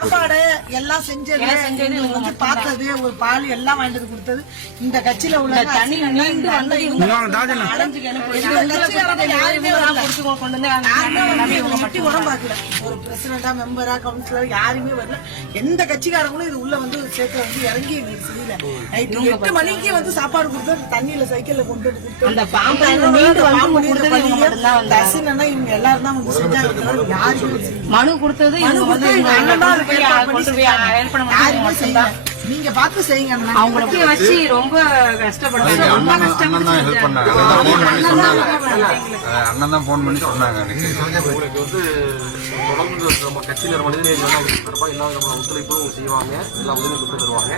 சாப்பாடு எல்லாம் செஞ்சது வந்து பார்த்தது ஒரு பால் எல்லாம் வாங்கிட்டு கொடுத்தது இந்த கட்சியில உள்ள ஒரு பிரசிடண்டா மெம்பரா கவுன்சிலர் யாருமே வரல. எந்த கட்சிக்காரங்களும் இது உள்ள வந்து சேர்க்க வந்து இறங்கி செய்யல. 8 மணிக்கு வந்து சாப்பாடு கொடுத்து தண்ணியில சைக்கிள்ல கொண்டு இவங்க எல்லாரும் தான் வந்து செஞ்சாங்க. யாருமே மனு கொடுத்தது நீங்க பார்த்து செய்யுங்க. அவங்களுக்கு வச்சு ரொம்ப கஷ்டப்படுறாங்க. அண்ணன் தான் போன் பண்ணி சொன்னாங்க. உங்களுக்கு வந்து தொடர்ந்து நம்ம கட்சியினர் மனிதநேயம் எல்லா விதமான ஒத்துழைப்பும் செய்வாங்க, எல்லா உதவியும் தருவாங்க.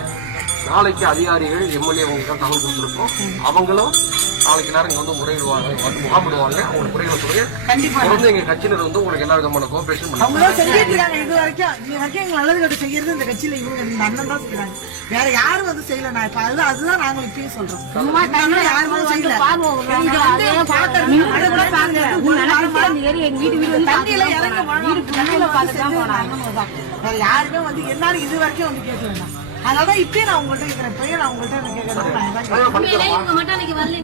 நாளைக்கு அதிகாரிகள் எம்எல்ஏ அவங்க தான் தகவல் கொடுத்துருக்கோம். அவங்களும் நாளைக்கு நேரம் இங்க வந்து முறையிடுவாங்க, வந்து முகாமிடுவாங்க. அவங்க முறைகளை சொல்லுங்க. தொடர்ந்து எங்க கட்சியினர் வந்து உங்களுக்கு எல்லா விதமான கோஆபரேஷன் பண்ணுவாங்க. இது வரைக்கும் நல்லது கட்டு செய்யறது இந்த கட்சியில இவங்க இந்த அண்ணன் தான் செய்யறாங்க. வேற யாரும் வந்து செய்யல. நான் இப்ப அதுதான் நாங்க இப்பயும் சொல்றோம். யாரும் செய்யல. தண்ணியில இறங்க வேற யாருமே வந்து என்னால இது வரைக்கும் வந்து கேட்க வேண்டாம். அதனாலதான் இப்பயும் நான் உங்கள்கிட்ட இருக்கிறேன். நான் உங்கள்கிட்ட கேட்கறேன்.